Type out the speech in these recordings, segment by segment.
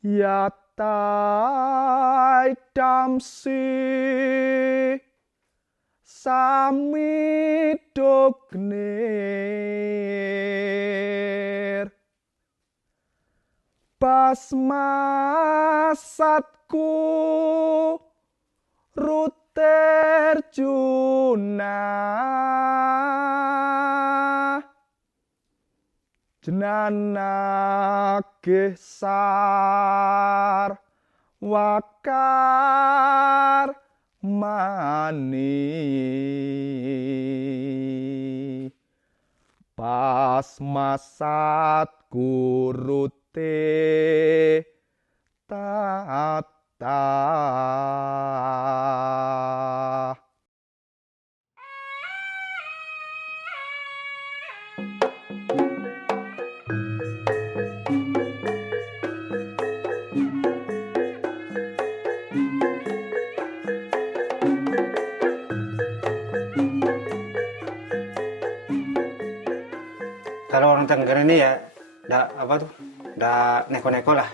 yatai damsi sami dognir basmasatku ruterjuna jenana gesar wakar mani basmasatku rute tata. Kalau orang Tengger ini ya nggak neko-neko lah.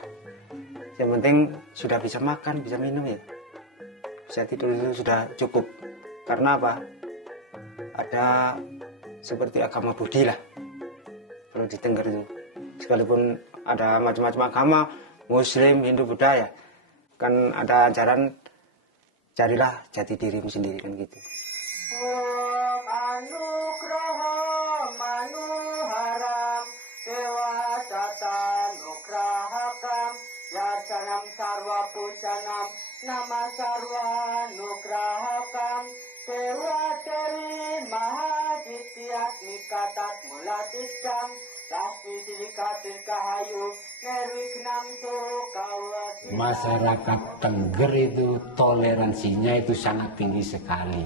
Yang penting sudah bisa makan, bisa minum ya, bisa tidur itu sudah cukup. Karena apa? Ada seperti agama Budi lah kalau di Tengger itu. Sekalipun ada macam-macam agama, Muslim, Hindu, Buddha ya, kan ada ajaran carilah jati dirimu sendiri kan gitu. Sarwa pujanam nama sarwa nugrahakam dewa dari mahadityak nikatat mulatisam lasmi silikatir kahayu nerwignam sukawati. Masyarakat Tengger itu toleransinya itu sangat tinggi sekali.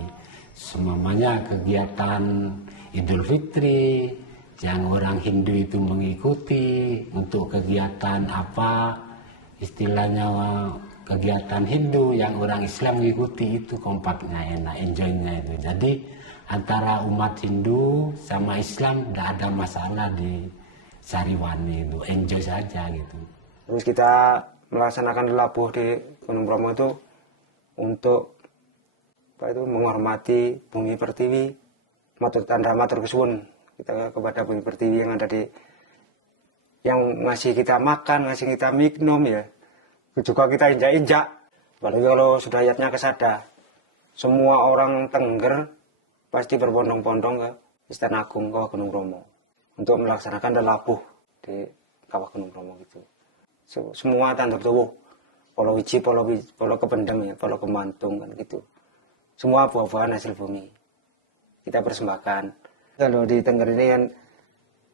Semuanya kegiatan Idul Fitri yang orang Hindu itu mengikuti, untuk kegiatan apa istilahnya kegiatan Hindu yang orang Islam mengikuti, itu kompaknya enak, enjoynya itu. Jadi antara umat Hindu sama Islam tidak ada masalah di Sariwani itu, enjoy saja gitu. Terus kita melaksanakan labuh di Gunung Bromo itu untuk menghormati bumi pertiwi, matur tanda matur kesuwun kita kepada bumi pertiwi yang ada di, yang ngasih kita makan, ngasih kita minum ya, juga kita injak-injak. Apalagi kalau sudah ayatnya kesada, semua orang Tengger pasti berbondong-bondong ke Istana Agung Kawah Gunung Bromo untuk melaksanakan labuh di Kawah Gunung Bromo gitu. Semua tandur tubuh, polo wiji, polo kependem ya, polo kemantung kan gitu. Semua buah-buahan hasil bumi kita persembahkan. Kalau di Tengger ini kan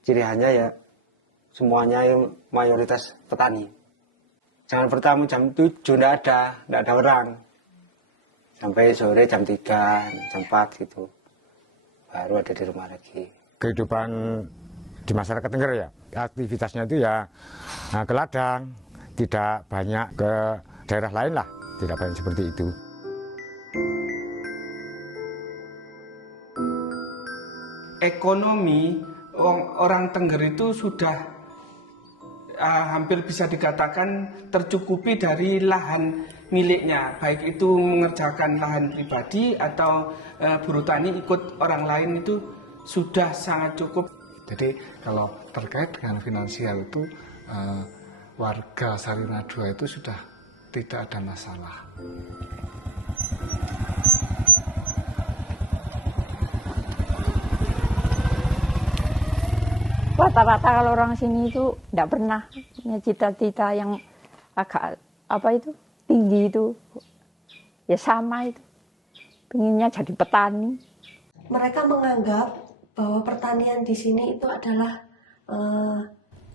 ciri khasnya ya semuanya mayoritas petani. Jangan pertama jam 7 tidak ada orang. Sampai sore jam 3, jam 4 gitu. Baru ada di rumah lagi. Kehidupan di masyarakat Tengger ya, aktivitasnya itu ya ke ladang, tidak banyak ke daerah lain lah, tidak banyak seperti itu. Ekonomi orang Tengger itu sudah hampir bisa dikatakan tercukupi dari lahan miliknya, baik itu mengerjakan lahan pribadi atau buruh tani ikut orang lain, itu sudah sangat cukup. Jadi kalau terkait dengan finansial itu warga Sarina II itu sudah tidak ada masalah. Rata-rata kalau orang sini itu tidak pernah punya cita-cita yang agak tinggi itu, ya sama itu, pengennya jadi petani. Mereka menganggap bahwa pertanian di sini itu adalah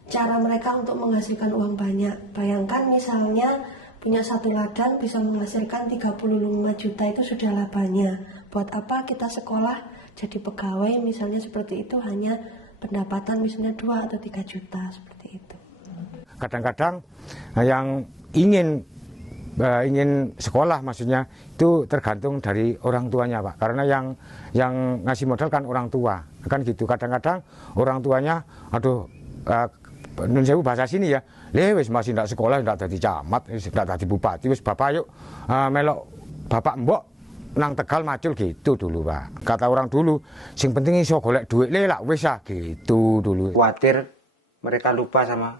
cara mereka untuk menghasilkan uang banyak. Bayangkan misalnya punya satu ladang bisa menghasilkan 35 juta, itu sudah labanya. Buat apa kita sekolah jadi pegawai misalnya seperti itu, hanya pendapatan misalnya 2 atau 3 juta seperti itu. Kadang-kadang yang ingin sekolah maksudnya itu tergantung dari orang tuanya, Pak. Karena yang ngasih modal kan orang tua, kan gitu. Kadang-kadang orang tuanya nun sewu bahasa sini ya, wis masih ndak sekolah, ndak dadi camat, wis ndak dadi bupati, wis bapak yuk melok bapak mbok nang Tegal macul gitu dulu Pak. Kata orang dulu, sing penting iso golek duit lah wis gitu dulu. Khawatir mereka lupa sama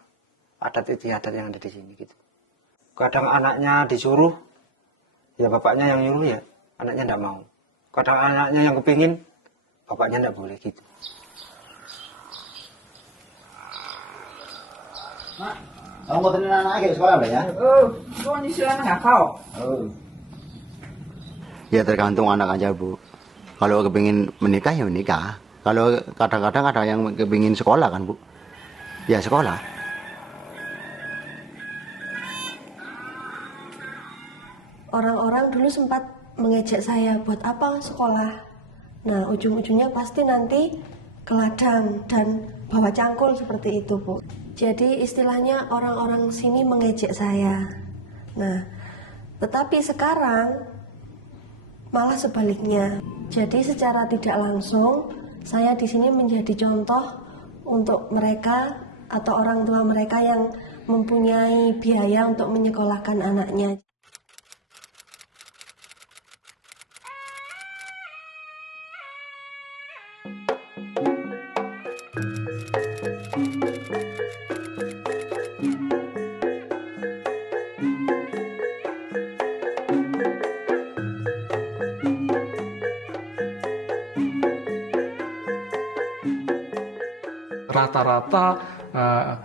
adat istiadat yang ada di sini gitu. Kadang anaknya disuruh, ya bapaknya yang nyuruh ya, anaknya ndak mau. Kadang anaknya yang kepingin, bapaknya ndak boleh gitu. Mak, kamu mau temenin anak ke sekolah ya? Kau nyusul anak nggak kau? Ya tergantung anak aja Bu. Kalau kepingin menikah ya menikah. Kalau kadang-kadang ada yang kepingin sekolah kan Bu, ya sekolah. Orang-orang dulu sempat mengejek saya, buat apa sekolah? Nah, ujung-ujungnya pasti nanti ke ladang dan bawa cangkul seperti itu, Bu. Jadi istilahnya orang-orang sini mengejek saya. Nah, tetapi sekarang malah sebaliknya. Jadi secara tidak langsung saya di sini menjadi contoh untuk mereka atau orang tua mereka yang mempunyai biaya untuk menyekolahkan anaknya. Rata-rata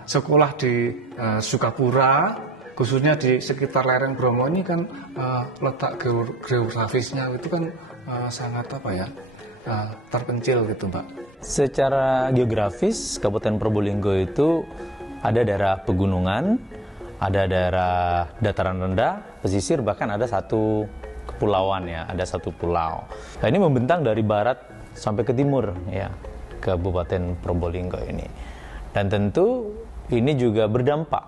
sekolah di Sukapura, khususnya di sekitar lereng Bromo ini kan letak geografisnya itu kan sangat terpencil gitu Mbak. Secara geografis Kabupaten Probolinggo itu ada daerah pegunungan, ada daerah dataran rendah, pesisir, bahkan ada satu kepulauan ya, ada satu pulau. Nah, ini membentang dari barat sampai ke timur ya, Kabupaten Probolinggo ini. Dan tentu ini juga berdampak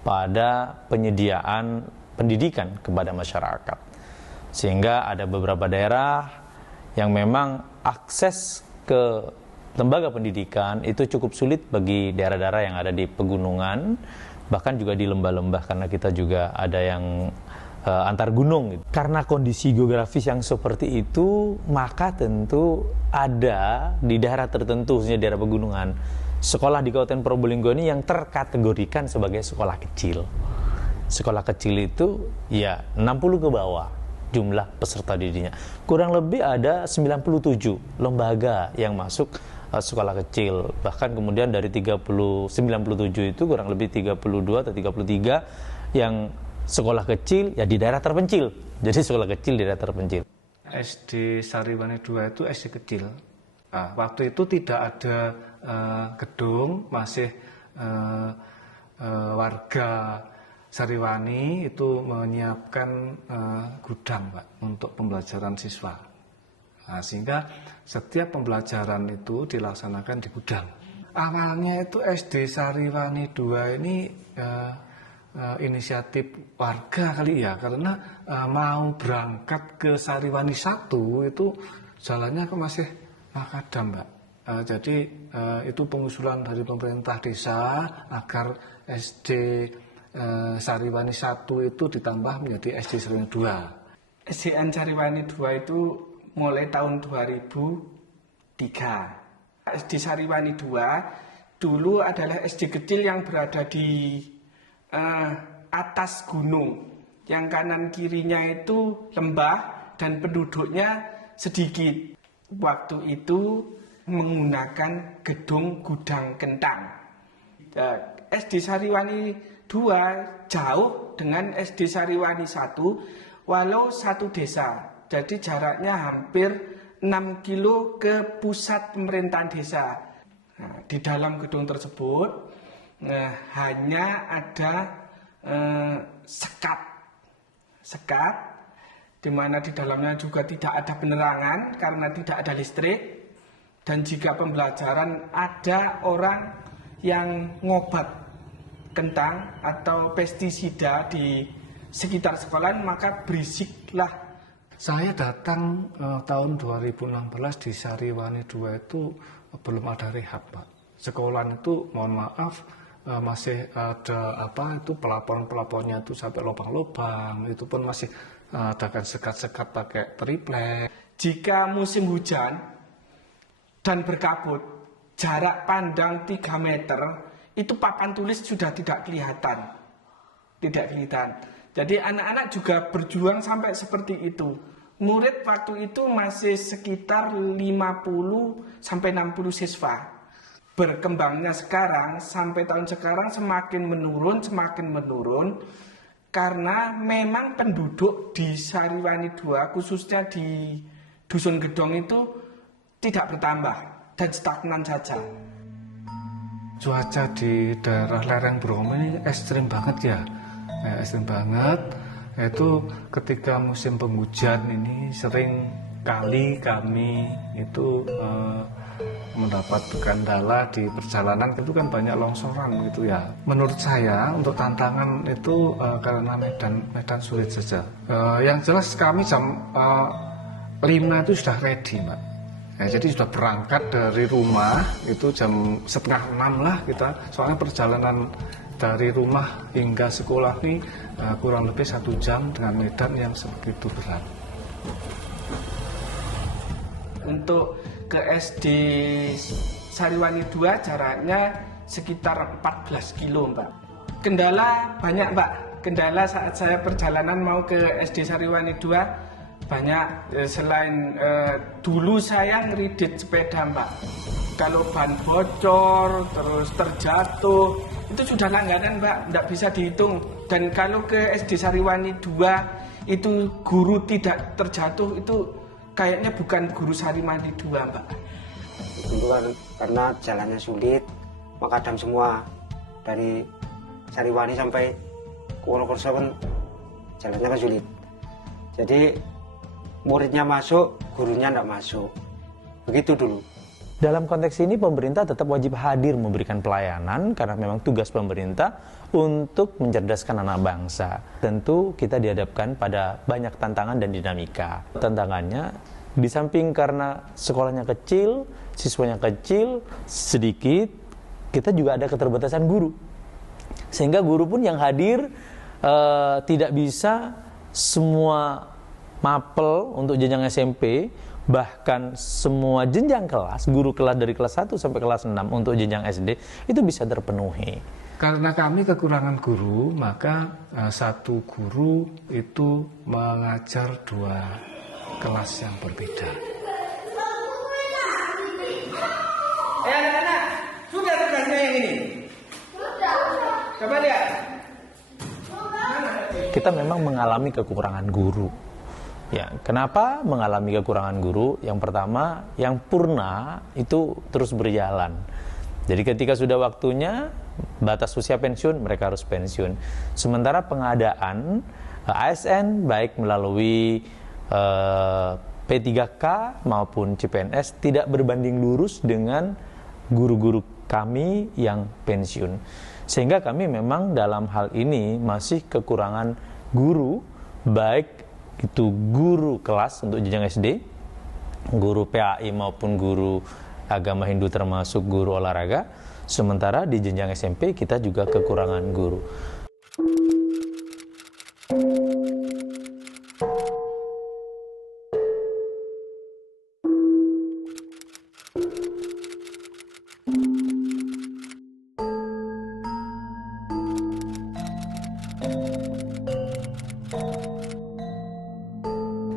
pada penyediaan pendidikan kepada masyarakat. Sehingga ada beberapa daerah yang memang akses ke lembaga pendidikan itu cukup sulit bagi daerah-daerah yang ada di pegunungan, bahkan juga di lembah-lembah, karena kita juga ada yang antar gunung gitu. Karena kondisi geografis yang seperti itu, maka tentu ada di daerah tertentu, khususnya daerah pegunungan, sekolah di Kabupaten Probolinggo ini yang terkategorikan sebagai sekolah kecil. Sekolah kecil itu ya 60 ke bawah jumlah peserta didiknya. Kurang lebih ada 97 lembaga yang masuk sekolah kecil. Bahkan kemudian dari 97 itu kurang lebih 32 atau 33 yang sekolah kecil ya di daerah terpencil. Jadi sekolah kecil di daerah terpencil. SD Sariwani 2 itu SD kecil. Nah, waktu itu tidak ada gedung, masih warga Sariwani itu menyiapkan gudang Pak, untuk pembelajaran siswa. Nah, sehingga setiap pembelajaran itu dilaksanakan di gudang. Awalnya itu SD Sariwani 2 ini inisiatif warga kali ya, karena mau berangkat ke Sariwani 1 itu jalannya masih makadam Mbak. Jadi itu pengusulan dari pemerintah desa agar SD Sariwani 1 itu ditambah menjadi SD Sariwani 2. SDN Sariwani 2 itu mulai tahun 2003. SD Sariwani 2 dulu adalah SD kecil yang berada di atas gunung. Yang kanan kirinya itu lembah dan penduduknya sedikit. Waktu itu menggunakan gedung gudang kentang. SD Sariwani 2 jauh dengan SD Sariwani 1 walau satu desa. Jadi jaraknya hampir 6 kilo ke pusat pemerintahan desa. Nah, di dalam gedung tersebut hanya ada sekat, di mana di dalamnya juga tidak ada penerangan karena tidak ada listrik. Dan jika pembelajaran ada orang yang ngobat kentang atau pestisida di sekitar sekolah, maka berisiklah. Saya datang tahun 2016 di Sariwani 2 itu belum ada rehab Pak. Sekolah itu mohon maaf masih ada pelapon-pelaponnya itu sampai lubang-lubang, itu pun masih adakan sekat-sekat pakai triplek. Jika musim hujan dan berkabut, jarak pandang 3 meter, itu papan tulis sudah tidak kelihatan. Tidak kelihatan. Jadi anak-anak juga berjuang sampai seperti itu. Murid waktu itu masih sekitar 50 sampai 60 siswa. Berkembangnya sekarang, sampai tahun sekarang semakin menurun, karena memang penduduk di Sariwani 2, khususnya di Dusun Gedong itu tidak bertambah dan stagnan saja. Cuaca di daerah lereng Bromo ini ekstrim banget ya, ekstrim banget. Itu ketika musim penghujan ini sering kali kami itu mendapat kendala di perjalanan, itu kan banyak longsoran gitu ya. Menurut saya untuk tantangan itu karena medan sulit saja. Yang jelas kami jam 5 itu sudah ready, Mbak. Ya, jadi sudah berangkat dari rumah itu jam 5:30 lah kita. Soalnya perjalanan dari rumah hingga sekolah ini kurang lebih 1 jam dengan medan yang sebegitu berat. Untuk ke SD Sariwani 2 jaraknya sekitar 14 kilo, Mbak. Kendala banyak, Mbak. Kendala saat saya perjalanan mau ke SD Sariwani 2 banyak. Selain dulu saya ngeridit sepeda, Mbak. Kalau ban bocor, terus terjatuh, itu sudah langganan, Mbak. Tidak bisa dihitung. Dan kalau ke SD Sariwani 2 itu guru tidak terjatuh, itu kayaknya bukan guru Sariwani 2, Mbak. Itu kan karena jalannya sulit, makadam semua. Dari Sariwani sampai Wonokerso kan jalannya kan sulit. Jadi muridnya masuk, gurunya tidak masuk. Begitu dulu. Dalam konteks ini pemerintah tetap wajib hadir memberikan pelayanan karena memang tugas pemerintah untuk mencerdaskan anak bangsa. Tentu kita dihadapkan pada banyak tantangan dan dinamika. Tantangannya di samping karena sekolahnya kecil, siswanya kecil, sedikit, kita juga ada keterbatasan guru. Sehingga guru pun yang hadir tidak bisa semua mapel untuk jenjang SMP, bahkan semua jenjang kelas, guru kelas dari kelas 1 sampai kelas 6 untuk jenjang SD itu bisa terpenuhi. Karena kami kekurangan guru, maka satu guru itu mengajar 2 kelas yang berbeda. Anak-anak, sudah tugasnya yang ini? Sudah. Coba lihat. Kita memang mengalami kekurangan guru. Ya, kenapa mengalami kekurangan guru? Yang pertama, yang purna itu terus berjalan. Jadi ketika sudah waktunya batas usia pensiun, mereka harus pensiun. Sementara pengadaan ASN baik melalui P3K maupun CPNS tidak berbanding lurus dengan guru-guru kami yang pensiun. Sehingga kami memang dalam hal ini masih kekurangan guru, baik itu guru kelas untuk jenjang SD, guru PAI maupun guru agama Hindu termasuk guru olahraga. Sementara di jenjang SMP kita juga kekurangan guru.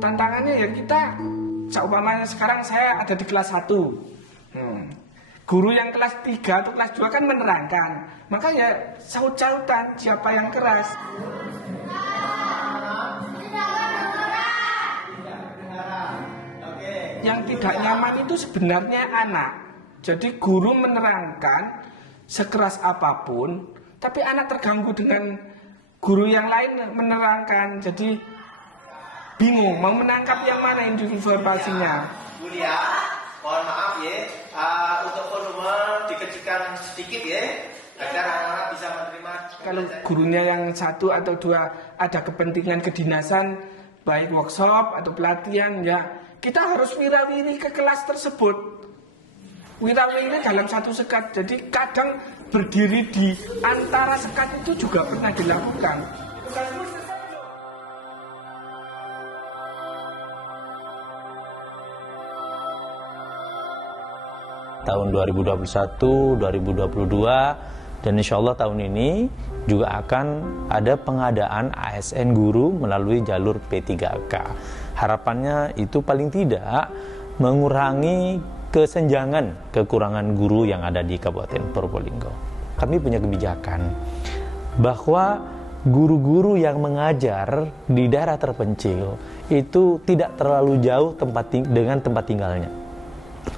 Tantangannya ya kita, seumpamanya sekarang saya ada di kelas 1. Guru yang kelas 3 atau kelas 2 kan menerangkan. Maka ya saut-sautan siapa yang keras. Yang tidak nyaman itu sebenarnya anak. Jadi guru menerangkan sekeras apapun, tapi anak terganggu dengan guru yang lain menerangkan. Jadi bingung mau menangkap yang mana informasinya. Mulia, mohon maaf ya, untuk volume dikecilkan sedikit ya, agar anak-anak bisa menerima. Kalau gurunya yang 1 atau 2 ada kepentingan kedinasan, baik workshop atau pelatihan, ya kita harus wirawiri ke kelas tersebut. Wirawing itu dalam satu sekat, jadi kadang berdiri di antara sekat itu juga pernah dilakukan. Tahun 2021, 2022, dan insya Allah tahun ini juga akan ada pengadaan ASN guru melalui jalur P3K. Harapannya itu paling tidak mengurangi kesenjangan kekurangan guru yang ada di Kabupaten Probolinggo. Kami punya kebijakan bahwa guru-guru yang mengajar di daerah terpencil itu tidak terlalu jauh dengan tempat tinggalnya.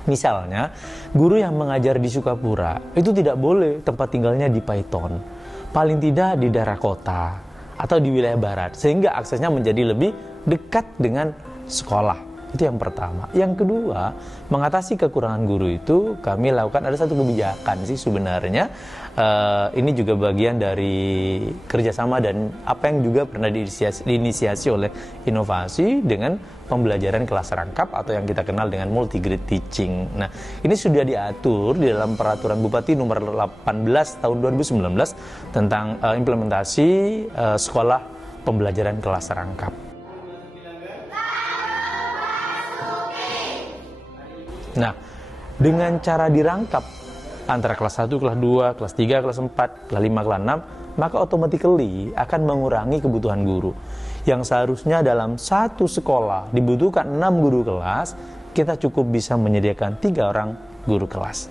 Misalnya, guru yang mengajar di Sukapura itu tidak boleh tempat tinggalnya di Paiton, paling tidak di daerah kota atau di wilayah barat, sehingga aksesnya menjadi lebih dekat dengan sekolah. Itu yang pertama. Yang kedua, mengatasi kekurangan guru itu kami lakukan ada satu kebijakan sih sebenarnya. Ini juga bagian dari kerjasama dan apa yang juga pernah diinisiasi oleh inovasi dengan pembelajaran kelas rangkap atau yang kita kenal dengan multi-grade teaching. Nah, ini sudah diatur di dalam Peraturan Bupati nomor 18 tahun 2019 tentang implementasi sekolah pembelajaran kelas rangkap. Nah, dengan cara dirangkap antara kelas 1, kelas 2, kelas 3, kelas 4, kelas 5, kelas 6, maka automatically akan mengurangi kebutuhan guru. Yang seharusnya dalam satu sekolah dibutuhkan 6 guru kelas, kita cukup bisa menyediakan 3 orang guru kelas.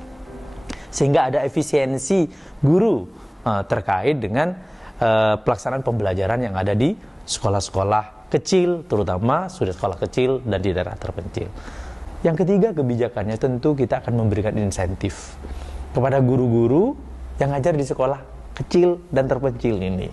Sehingga ada efisiensi guru terkait dengan pelaksanaan pembelajaran yang ada di sekolah-sekolah kecil, terutama sudah sekolah kecil dan di daerah terpencil. Yang ketiga, kebijakannya tentu kita akan memberikan insentif kepada guru-guru yang ngajar di sekolah kecil dan terpencil ini.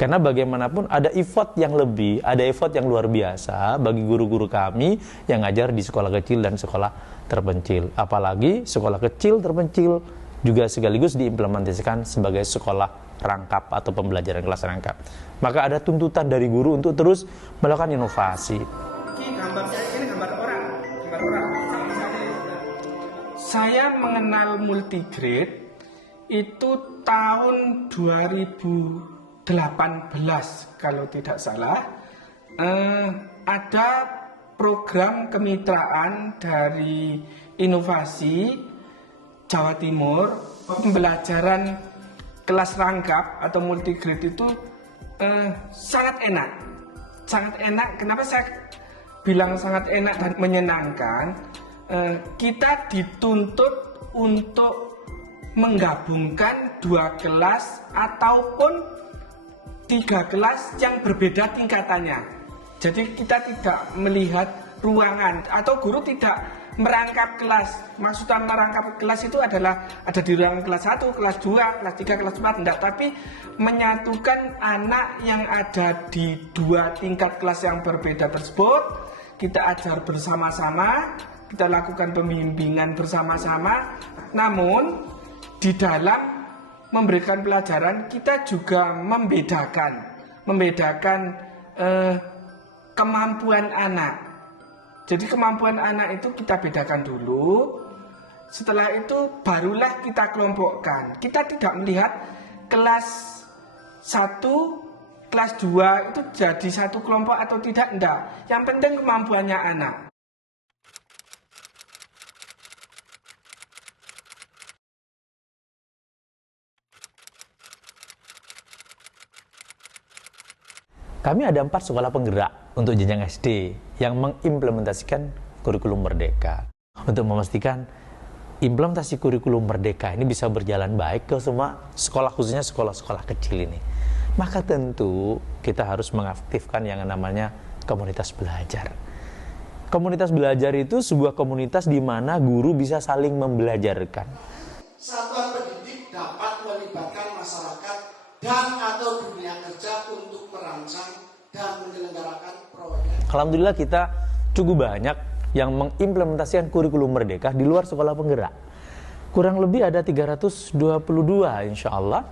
Karena bagaimanapun ada effort yang lebih, ada effort yang luar biasa bagi guru-guru kami yang ngajar di sekolah kecil dan sekolah terpencil. Apalagi sekolah kecil terpencil juga sekaligus diimplementasikan sebagai sekolah rangkap atau pembelajaran kelas rangkap. Maka ada tuntutan dari guru untuk terus melakukan inovasi. Saya mengenal multigrade itu tahun 2018 kalau tidak salah. Ada program kemitraan dari inovasi Jawa Timur, pembelajaran kelas rangkap atau multigrade itu sangat enak. Sangat enak. Kenapa saya bilang sangat enak dan menyenangkan? Kita dituntut untuk menggabungkan 2 kelas ataupun 3 kelas yang berbeda tingkatannya. Jadi kita tidak melihat ruangan atau guru tidak merangkap kelas. Maksudnya merangkap kelas itu adalah ada di ruangan kelas 1, kelas 2, kelas 3, kelas 4, enggak, tapi menyatukan anak yang ada di 2 tingkat kelas yang berbeda tersebut. Kita ajar bersama-sama, kita lakukan pembimbingan bersama-sama, namun di dalam memberikan pelajaran kita juga membedakan kemampuan anak. Jadi kemampuan anak itu kita bedakan dulu, setelah itu barulah kita kelompokkan. Kita tidak melihat kelas 1, kelas 2 itu jadi satu kelompok atau tidak, enggak. Yang penting kemampuannya anak. Kami ada 4 sekolah penggerak untuk jenjang SD yang mengimplementasikan kurikulum merdeka. Untuk memastikan implementasi kurikulum merdeka ini bisa berjalan baik ke semua sekolah, khususnya sekolah-sekolah kecil ini. Maka tentu kita harus mengaktifkan yang namanya komunitas belajar. Komunitas belajar itu sebuah komunitas di mana guru bisa saling membelajarkan. Satuan pendidik dapat melibatkan masyarakat dan atau dunia kerja untuk merancang dan menyelenggarakan proyek. Alhamdulillah kita cukup banyak yang mengimplementasikan kurikulum merdeka di luar sekolah penggerak. kurang lebih ada 322 insya Allah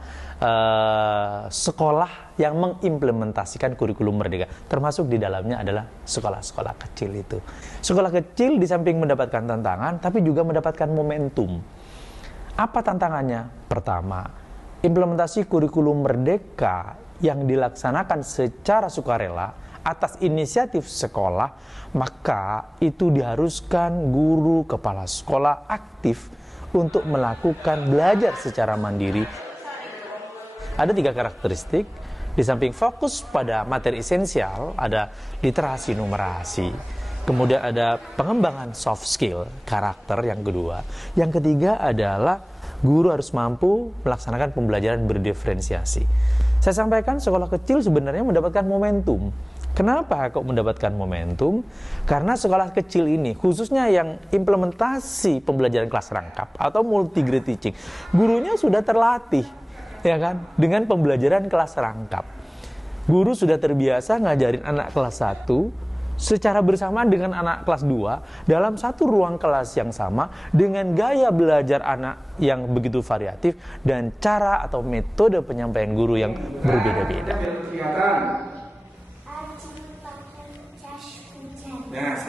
sekolah yang mengimplementasikan kurikulum Merdeka, termasuk di dalamnya adalah sekolah-sekolah kecil itu. Sekolah kecil di samping mendapatkan tantangan, tapi juga mendapatkan momentum. Apa tantangannya? Pertama, implementasi kurikulum Merdeka yang dilaksanakan secara sukarela atas inisiatif sekolah, maka itu diharuskan guru kepala sekolah aktif untuk melakukan belajar secara mandiri. Ada 3 karakteristik. Di samping fokus pada materi esensial, ada literasi numerasi. Kemudian ada pengembangan soft skill, karakter yang kedua. Yang ketiga adalah guru harus mampu melaksanakan pembelajaran berdiferensiasi. Saya sampaikan sekolah kecil sebenarnya mendapatkan momentum. Kenapa kok mendapatkan momentum? Karena sekolah kecil ini, khususnya yang implementasi pembelajaran kelas rangkap atau multi-grade teaching, gurunya sudah terlatih, ya kan, dengan pembelajaran kelas rangkap. Guru sudah terbiasa ngajarin anak kelas 1 secara bersamaan dengan anak kelas 2 dalam satu ruang kelas yang sama dengan gaya belajar anak yang begitu variatif dan cara atau metode penyampaian guru yang berbeda-beda.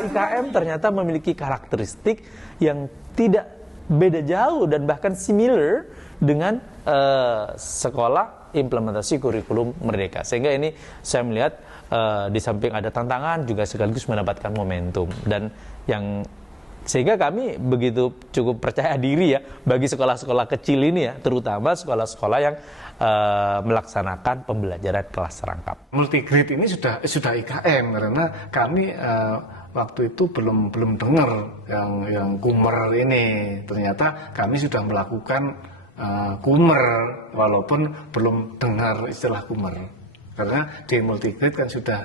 IKM ternyata memiliki karakteristik yang tidak beda jauh dan bahkan similar dengan sekolah implementasi kurikulum Merdeka. Sehingga ini saya melihat di samping ada tantangan juga sekaligus mendapatkan momentum, dan yang sehingga kami begitu cukup percaya diri ya bagi sekolah-sekolah kecil ini ya, terutama sekolah-sekolah yang melaksanakan pembelajaran kelas rangkap. Multigrade ini sudah IKM, karena kami waktu itu belum dengar yang Kumer ini. Ternyata kami sudah melakukan Kumer walaupun belum dengar istilah Kumer. Karena di multigrade kan sudah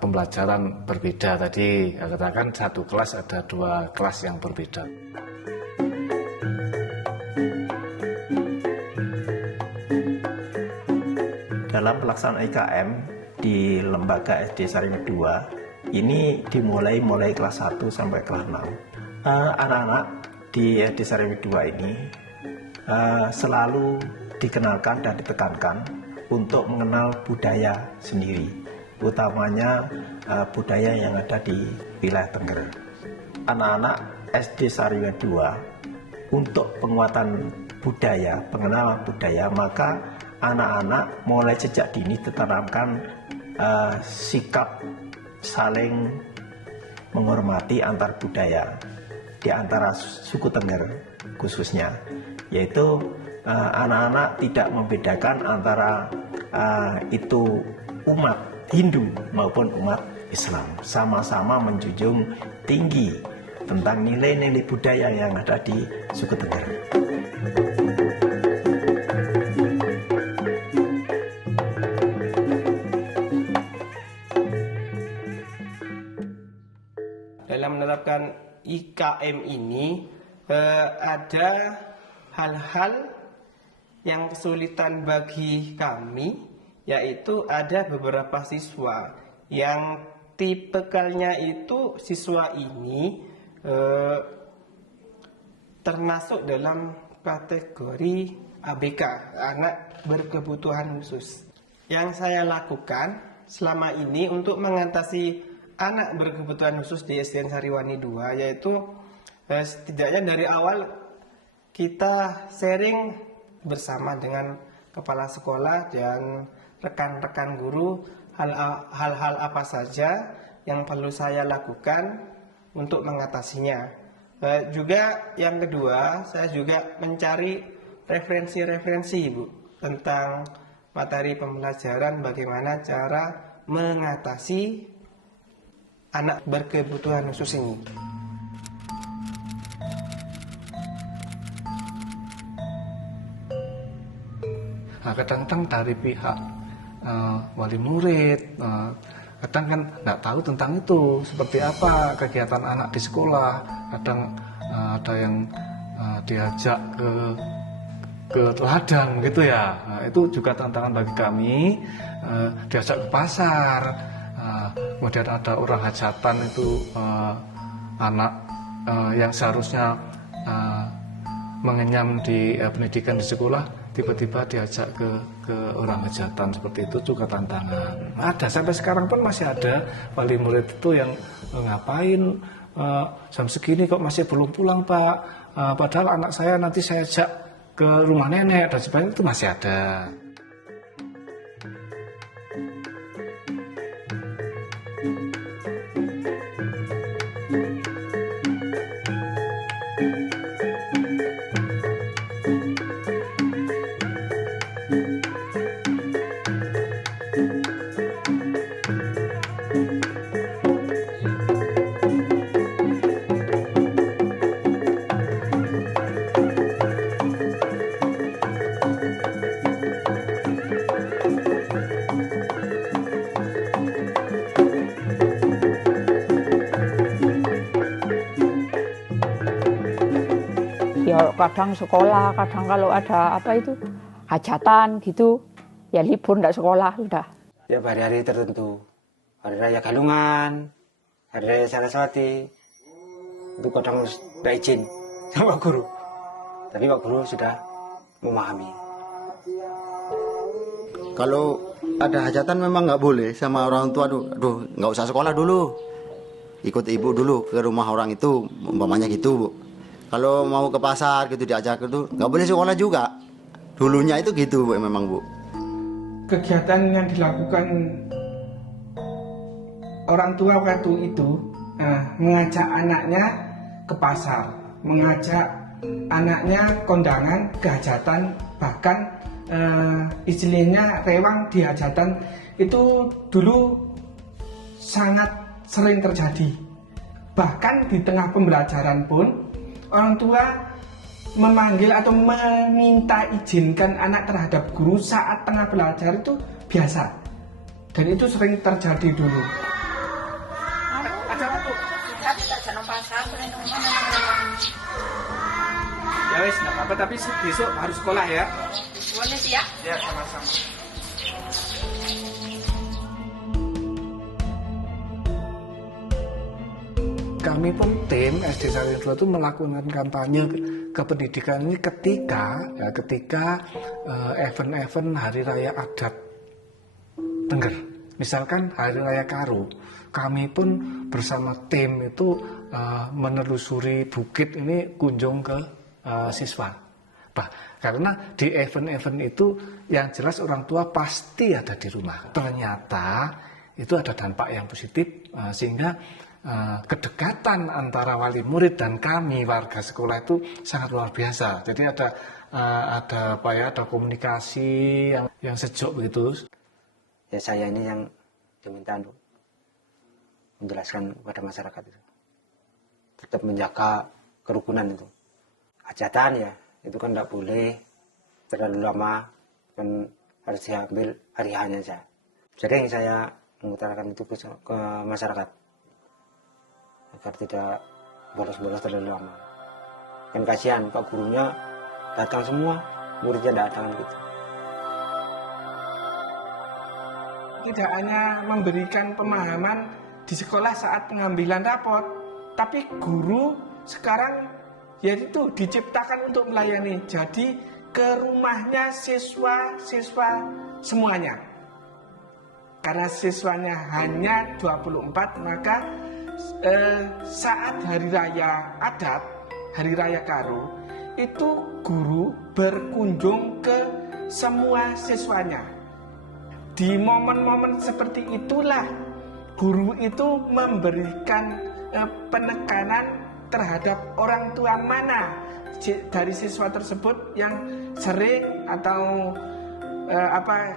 pembelajaran berbeda tadi. Katakan satu kelas ada 2 kelas yang berbeda. Dalam pelaksanaan IKM di lembaga SD Sarinah 2 ini dimulai kelas 1 sampai kelas 6. Anak-anak di SD Sarinah 2 ini selalu dikenalkan dan ditekankan untuk mengenal budaya sendiri, utamanya budaya yang ada di wilayah Tengger. Anak-anak SD Sarinah 2 untuk penguatan budaya, pengenalan budaya, maka anak-anak mulai sejak dini ditanamkan sikap saling menghormati antar budaya di antara suku Tengger khususnya, yaitu anak-anak tidak membedakan antara itu umat Hindu maupun umat Islam, sama-sama menjunjung tinggi tentang nilai-nilai budaya yang ada di suku Tengger. Dalam menerapkan IKM ini ada hal-hal yang kesulitan bagi kami, yaitu ada beberapa siswa yang tipikalnya itu siswa ini termasuk dalam kategori ABK, anak berkebutuhan khusus. Yang saya lakukan selama ini untuk mengatasi anak berkebutuhan khusus di SDN Sariwani 2, yaitu setidaknya dari awal kita sharing bersama dengan kepala sekolah dan rekan-rekan guru hal-hal apa saja yang perlu saya lakukan untuk mengatasinya. Juga yang kedua, saya juga mencari referensi-referensi Bu tentang materi pembelajaran bagaimana cara mengatasi anak berkebutuhan khusus ini. Nah, kadang-kadang dari pihak wali murid, kadang kan nggak tahu tentang itu, seperti apa kegiatan anak di sekolah. Kadang ada yang diajak ke ladang gitu ya. Nah, itu juga tantangan bagi kami, diajak ke pasar. Kemudian ada orang hajatan itu anak yang seharusnya mengenyam di pendidikan di sekolah, tiba-tiba diajak ke orang hajatan seperti itu juga tantangan. Ada sampai sekarang pun masih ada wali murid itu yang ngapain jam segini kok masih belum pulang Pak, padahal anak saya nanti saya ajak ke rumah nenek dan sebagainya, itu masih ada. Ya kadang sekolah, kadang kalau ada apa itu hajatan gitu, ya libur nggak sekolah sudah. Ya hari-hari tertentu, hari raya Galungan, hari raya Saraswati, itu kadang harus tidak izin sama Pak Guru. Tapi Pak Guru sudah memahami. Kalau ada hajatan memang nggak boleh sama orang tua, aduh nggak usah sekolah dulu, ikut ibu dulu ke rumah orang itu, umpamanya gitu Bu. Kalau mau ke pasar gitu diajak itu nggak boleh sekolah juga. Dulunya itu gitu Bu, memang Bu. Kegiatan yang dilakukan orang tua waktu itu mengajak anaknya ke pasar, mengajak anaknya kondangan ke hajatan, bahkan istilahnya rewang di hajatan itu dulu sangat sering terjadi. Bahkan di tengah pembelajaran pun orang tua memanggil atau meminta izinkan anak terhadap guru saat tengah belajar itu biasa. Dan itu sering terjadi dulu. Ada apa? Kita tidak jalan pasar, Ya wes, nggak apa-apa, tapi besok harus sekolah ya. boleh sih ya? Ya, sama-sama. Kami pun tim SD Sari 2 itu melakukan kampanye kependidikan ini ketika event-event Hari Raya Adat Tengger. Misalkan Hari Raya Karu, kami pun bersama tim itu menelusuri bukit ini kunjung ke siswa. Karena di event-event itu yang jelas orang tua pasti ada di rumah. Ternyata itu ada dampak yang positif sehingga kedekatan antara wali murid dan kami warga sekolah itu sangat luar biasa. Jadi ada komunikasi yang sejuk begitu. Ya saya ini yang diminta untuk menjelaskan kepada masyarakat itu, tetap menjaga kerukunan itu. Hajatan ya itu kan tidak boleh terlalu lama, kan harus diambil hari hanya saja. Jadi yang saya mengutarakan itu ke masyarakat agar tidak bolos-bolos terlalu lama. Kan kasihan Pak gurunya datang semua, muridnya datang gitu. Tidak hanya memberikan pemahaman di sekolah saat pengambilan rapot, tapi guru sekarang yaitu diciptakan untuk melayani. Jadi ke rumahnya siswa-siswa semuanya. Karena siswanya hanya 24, maka saat hari raya adat, hari raya Karu, itu guru berkunjung ke semua siswanya. Di momen-momen seperti itulah guru itu memberikan penekanan terhadap orang tua mana dari siswa tersebut yang sering atau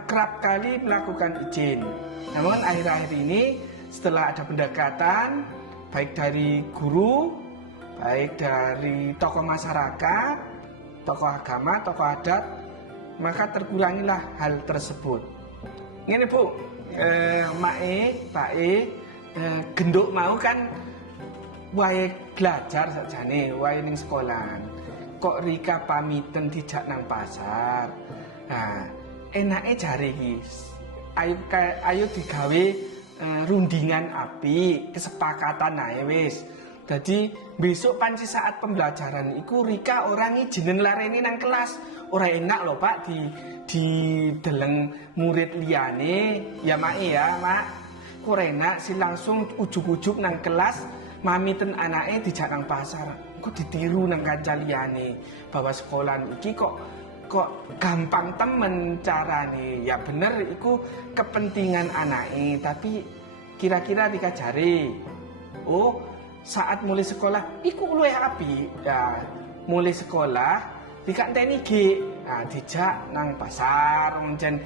kerap kali melakukan izin. Namun akhir-akhir ini setelah ada pendekatan baik dari guru, baik dari tokoh masyarakat, tokoh agama, tokoh adat, maka terkurangilah hal tersebut. Ini Bu, Pak genduk mau kan wae belajar saja nih, wae ning sekolahan. Kok Rika pamiten dijak nang pasar. Nah, enake jare iki. Ayo digawe rundingan api, kesepakatan ae wis. Jadi besok panci saat pembelajaran iku Rika orang izinin lareni nang kelas. Ora enak loh Pak di deleng murid liyane. Ya Mak ya, Mak. Ora enak sih langsung ujuk-ujuk nang kelas mami ten anake dijak nang pasar. Kok ditiru nang kanca liyane. Bahwa sekolah iki kok gampang temen carane. Ya bener iku kepentingan anake, tapi kira-kira Rika jare. Oh, saat mulai sekolah iku luwih apik. Ya, mulai sekolah dikanteni ge. Nah, dijak nang pasar, menjen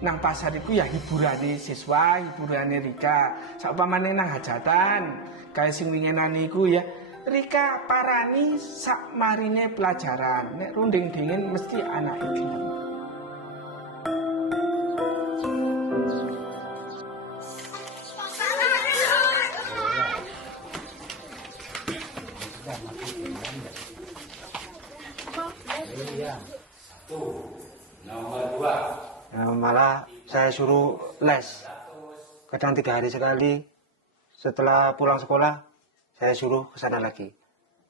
nang pasar iku ya hiburane siswa, hiburane Rika. Saupamane nang hajatan, kaya sing winginan iku ya Rika parani sak marine pelajaran. Nek runding dingin mesti anak iki. Nah, malah saya suruh les, kadang 3 hari sekali. Setelah pulang sekolah, saya suruh ke sana lagi.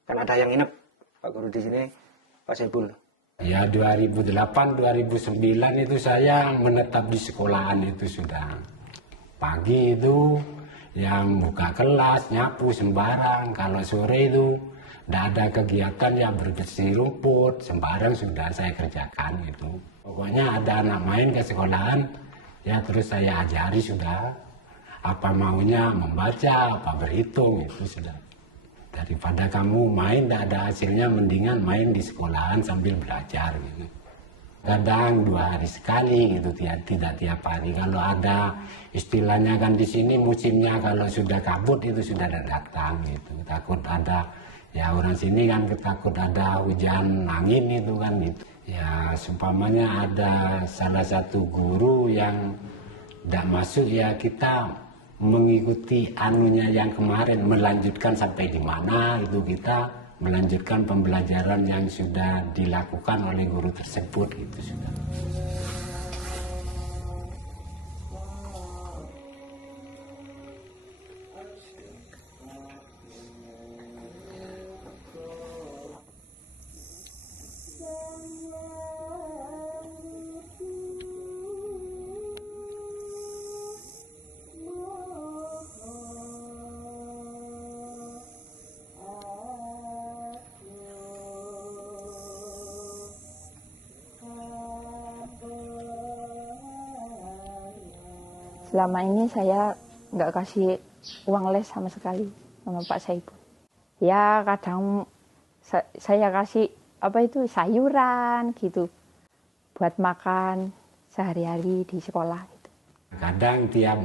Kan ada yang nginep, Pak Guru di sini, Pak Saibul. Ya 2008-2009 itu saya menetap di sekolahan itu sudah. Pagi itu yang buka kelas, nyapu sembarang. Kalau sore itu tidak ada kegiatan yang bersih rumput, sembarang sudah saya kerjakan itu. Pokoknya ada anak main ke sekolahan, ya terus saya ajari sudah. Apa maunya membaca, apa berhitung, itu sudah. Daripada kamu main tidak ada hasilnya, mendingan main di sekolahan sambil belajar gitu. Kadang 2 hari sekali gitu, tidak tiap hari. Kalau ada istilahnya kan di sini musimnya kalau sudah kabut itu sudah datang gitu. Takut ada, ya orang sini kan takut ada hujan angin itu kan gitu. Ya seumpamanya ada salah satu guru yang tidak masuk, ya kita mengikuti anunya yang kemarin, melanjutkan sampai di mana itu, kita melanjutkan pembelajaran yang sudah dilakukan oleh guru tersebut gitu sudah. Selama ini saya nggak kasih uang les sama sekali sama Pak Saibul. Ya kadang saya kasih sayuran gitu buat makan sehari-hari di sekolah. Gitu. Kadang tiap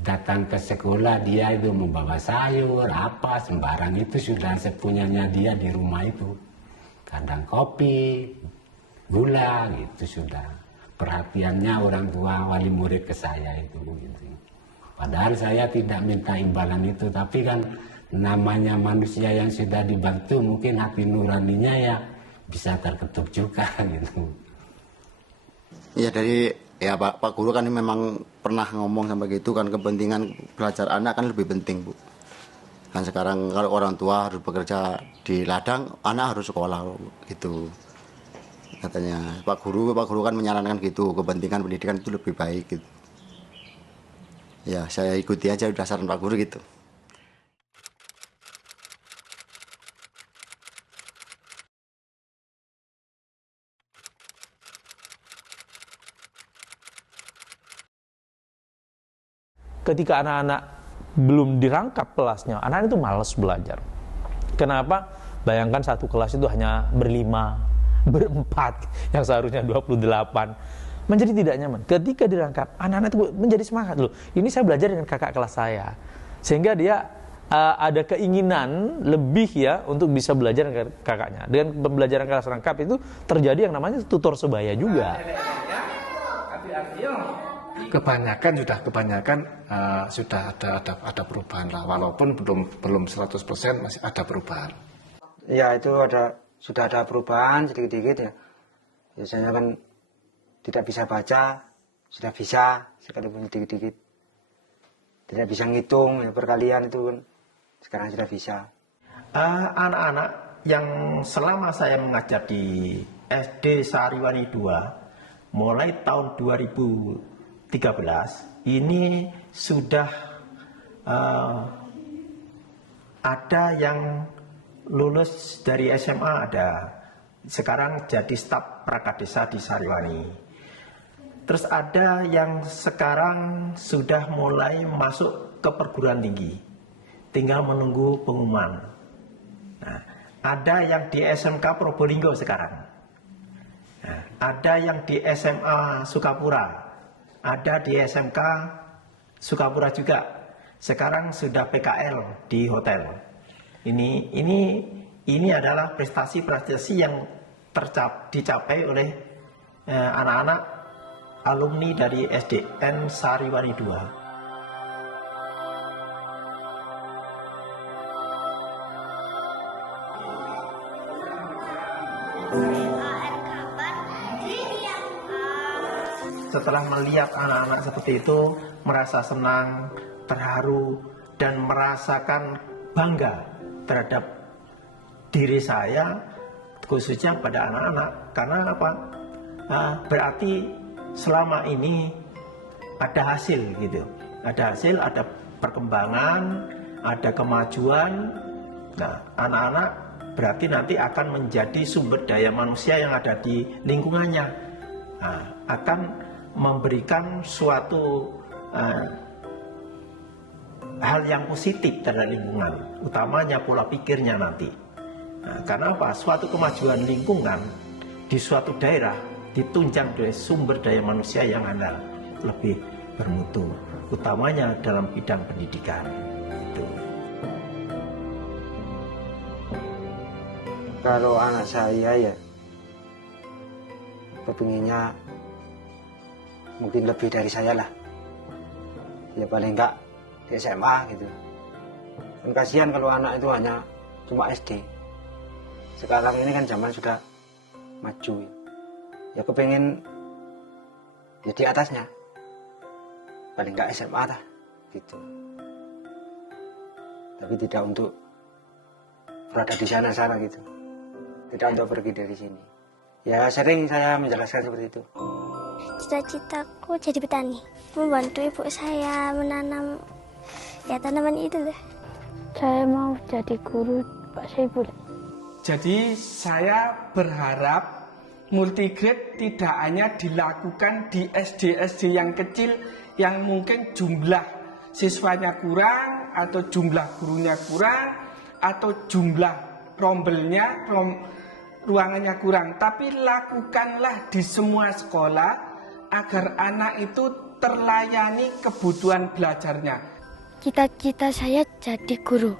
datang ke sekolah dia itu membawa sayur, apa sembarang itu sudah sepunyanya dia di rumah itu. Kadang kopi, gula gitu sudah. Perhatiannya orang tua wali murid ke saya itu gitu. Padahal saya tidak minta imbalan itu, tapi kan namanya manusia yang sudah dibantu mungkin hati nuraninya ya bisa terketuk juga gitu. Ya Pak Guru kan memang pernah ngomong sampai gitu kan, kepentingan belajar anak kan lebih penting Bu. Kan sekarang kalau orang tua harus bekerja di ladang, anak harus sekolah gitu. Katanya Pak Guru kan menyarankan gitu, kepentingan pendidikan itu lebih baik gitu. Ya saya ikuti aja udah saran Pak Guru gitu. Ketika anak-anak belum dirangkap kelasnya, anak itu malas belajar. Kenapa? Bayangkan satu kelas itu hanya berlima, berempat, yang seharusnya 28, menjadi tidak nyaman. Ketika dirangkap, anak-anak itu menjadi semangat loh. Ini saya belajar dengan kakak kelas saya, sehingga dia ada keinginan lebih ya untuk bisa belajar dengan kakaknya. Dengan pembelajaran kelas rangkap itu terjadi yang namanya tutor sebaya juga. Kebanyakan sudah ada perubahan lah, walaupun belum 100% masih ada perubahan. Ya itu sudah ada perubahan sedikit-sedikit ya. Biasanya kan tidak bisa baca, sudah bisa sekalipun sedikit-sedikit. Tidak bisa ngitung ya, perkalian itu kan sekarang sudah bisa. Anak-anak yang selama saya mengajar di SD Sariwani 2 mulai tahun 2013 ini sudah ada yang lulus dari SMA, ada sekarang jadi staf perangkat desa di Sariwani. Terus ada yang sekarang sudah mulai masuk ke perguruan tinggi, tinggal menunggu pengumuman. Nah, ada yang di SMK Probolinggo sekarang. Nah, ada yang di SMA Sukapura, ada di SMK Sukapura juga. Sekarang sudah PKL di hotel. Ini adalah prestasi-prestasi yang dicapai oleh anak-anak alumni dari SDN Sariwani 2. Setelah melihat anak-anak seperti itu, merasa senang, terharu, dan merasakan bangga terhadap diri saya, khususnya pada anak-anak. Karena apa? Berarti selama ini ada hasil gitu. Ada hasil, ada perkembangan, ada kemajuan. Nah, anak-anak berarti nanti akan menjadi sumber daya manusia yang ada di lingkungannya. Nah, akan memberikan suatu hal yang positif terhadap lingkungan, utamanya pola pikirnya nanti. Nah, karena apa? Suatu kemajuan lingkungan di suatu daerah ditunjang oleh sumber daya manusia yang handal, lebih bermutu, utamanya dalam bidang pendidikan. Itu. Kalau anak saya ya kepinginnya mungkin lebih dari saya lah, ya paling enggak di SMA gitu. Dan kasihan kalau anak itu hanya cuma SD. Sekarang ini kan zaman sudah maju, ya kepengen ya di atasnya, paling enggak SMA lah gitu. Tapi tidak untuk berada di sana gitu, tidak untuk pergi dari sini. Ya sering saya menjelaskan seperti itu. Cita-citaku jadi petani, membantu ibu saya menanam tanaman itu loh. Saya mau jadi guru Pak Saiful. Jadi saya berharap multigrade tidak hanya dilakukan di SD-SD yang kecil yang mungkin jumlah siswanya kurang atau jumlah gurunya kurang atau jumlah rombelnya, ruangannya kurang, tapi lakukanlah di semua sekolah agar anak itu terlayani kebutuhan belajarnya. Cita-cita saya jadi guru,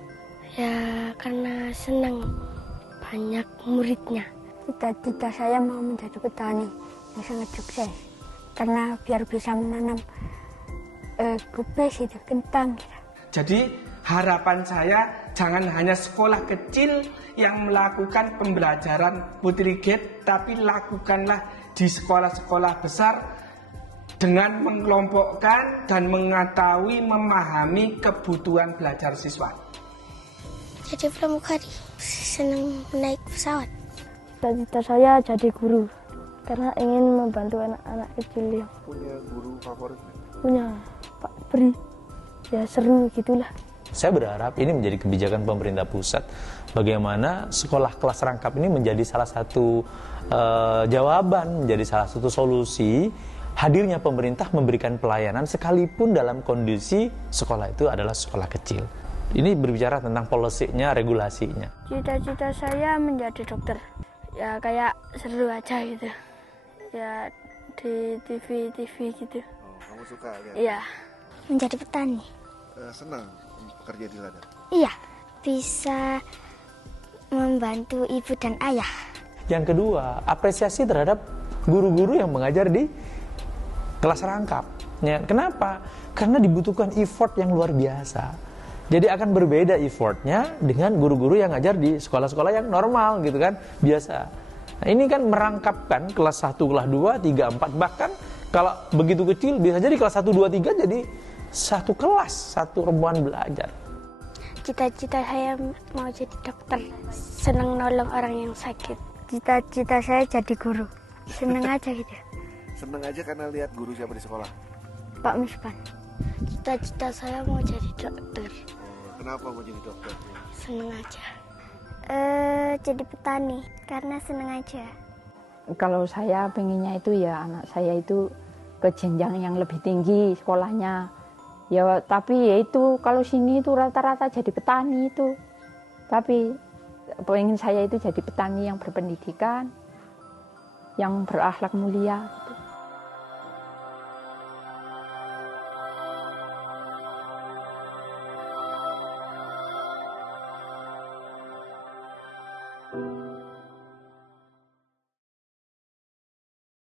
ya karena senang banyak muridnya. Cita-cita saya mau menjadi petani yang sangat sukses, karena biar bisa menanam kubis itu, kentang. Jadi harapan saya jangan hanya sekolah kecil yang melakukan pembelajaran multigrade, tapi lakukanlah di sekolah-sekolah besar dengan mengelompokkan dan mengetahui, memahami kebutuhan belajar siswa. Jadi pramugari, senang naik pesawat. Cita-cita saya jadi guru, karena ingin membantu anak-anak kecil yang punya guru favorit. Punya Pak Pri, ya seru gitulah. Saya berharap ini menjadi kebijakan pemerintah pusat, bagaimana sekolah kelas rangkap ini menjadi salah satu jawaban, menjadi salah satu solusi hadirnya pemerintah memberikan pelayanan sekalipun dalam kondisi sekolah itu adalah sekolah kecil. Ini berbicara tentang polisinya, regulasinya. Cita-cita saya menjadi dokter, ya kayak seru aja gitu, ya di TV gitu. Oh, kamu suka kan? Iya. Menjadi petani. Senang kerja di ladang? Iya, bisa membantu ibu dan ayah. Yang kedua, apresiasi terhadap guru-guru yang mengajar di kelas rangkap. Ya, kenapa? Karena dibutuhkan effort yang luar biasa. Jadi akan berbeda effortnya dengan guru-guru yang ngajar di sekolah-sekolah yang normal gitu kan, biasa. Nah, ini kan merangkapkan kelas 1, kelas 2, 3, 4, bahkan kalau begitu kecil bisa jadi kelas 1, 2, 3 jadi satu kelas, satu rombongan belajar. Cita-cita saya mau jadi dokter, senang nolong orang yang sakit. Cita-cita saya jadi guru, seneng aja gitu. Seneng aja karena lihat guru siapa di sekolah? Pak Mispan. Cita-cita saya mau jadi dokter, Kenapa mau jadi dokter? seneng aja. Jadi petani, karena seneng aja. Kalau saya pengennya itu ya anak saya itu ke jenjang yang lebih tinggi sekolahnya. Ya tapi ya itu kalau sini itu rata-rata jadi petani itu. Tapi pengen saya itu jadi petani yang berpendidikan, yang berakhlak mulia.